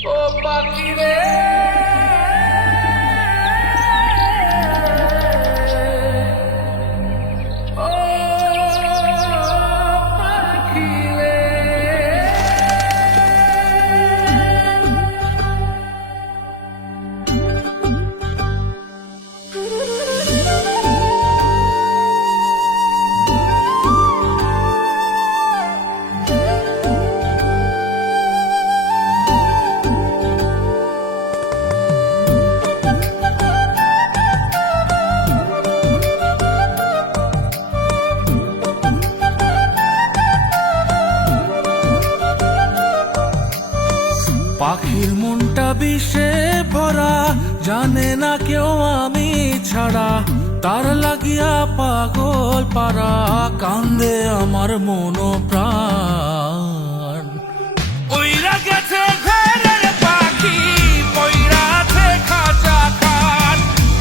ও পাখি রে ও পাখি রে পাখির মনটা বিষে ভরা, জানে না কেউ আমি ছাড়া, তার লাগিয়া পাগল পারা, কান্দে আমার মন প্রাণ। উইরা গেছে ঘরের পাখি, পইরা আছে খাঁচা খান,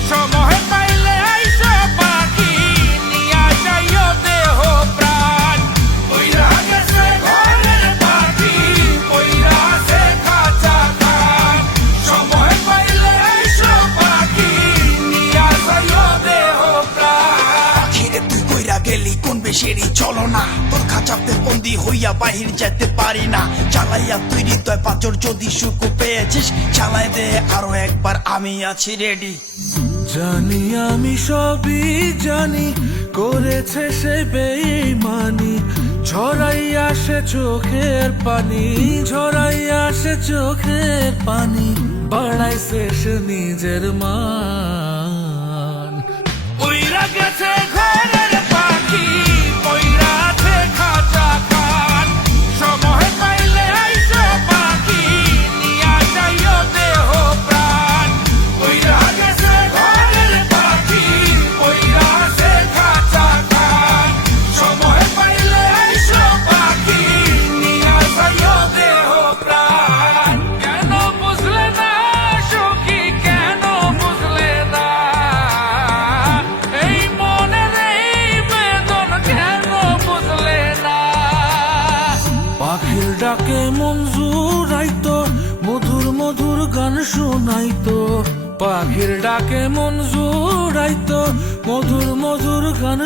সময় পাইলে আইসো পাখি, নিয়া যাইও দেহ প্রাণ। উইরা গেছে ঘরের পাখি, পইরা আছে খাঁচা খান, সময় পাইলে আইসো পাখি, নিয়া যাইও দেহ প্রাণ। পাখিরে তুই কইরা গেলি কোন বেশেরই চলো না, তোর খাঁচাতে বন্দি হইয়া বাহির যেতে পারি না। চালাইয়া তুই হৃদয় পাথর, যদি সুখ পেয়েছিস চালাই দে আরো একবার, আমি আছি রেডি। জানি আমি সবই জানি, করেছে সে বেঈমানি, ঝরাইয়া সে চোখের পানি, ঝরাইয়া সে চোখের পানি, বাড়াইছে সে নিজের মান। উইরা গেছে ঘরের পাখি, পইরা আছে খাঁচা খান, সময় পাইলে আইসো পাখি, নিয়া যাইও দেহ প্রাণ। উইরা গেছে ঘরের পাখি, পইরা আছে খাঁচা খান, সময় পাইলে আইসো পাখি, নিয়া যাইও দেহ প্রাণ। কেন বুঝলে না সখী, কেন বুঝলে না এই মনের এই বেদন, কেন বুঝলে না? পাখির ডাকে মন জুড়াইতো, মধুর মধুর গান শোনাইতো, পাখির ডাকে মন জুড়াইতো, মধুর মধুর গান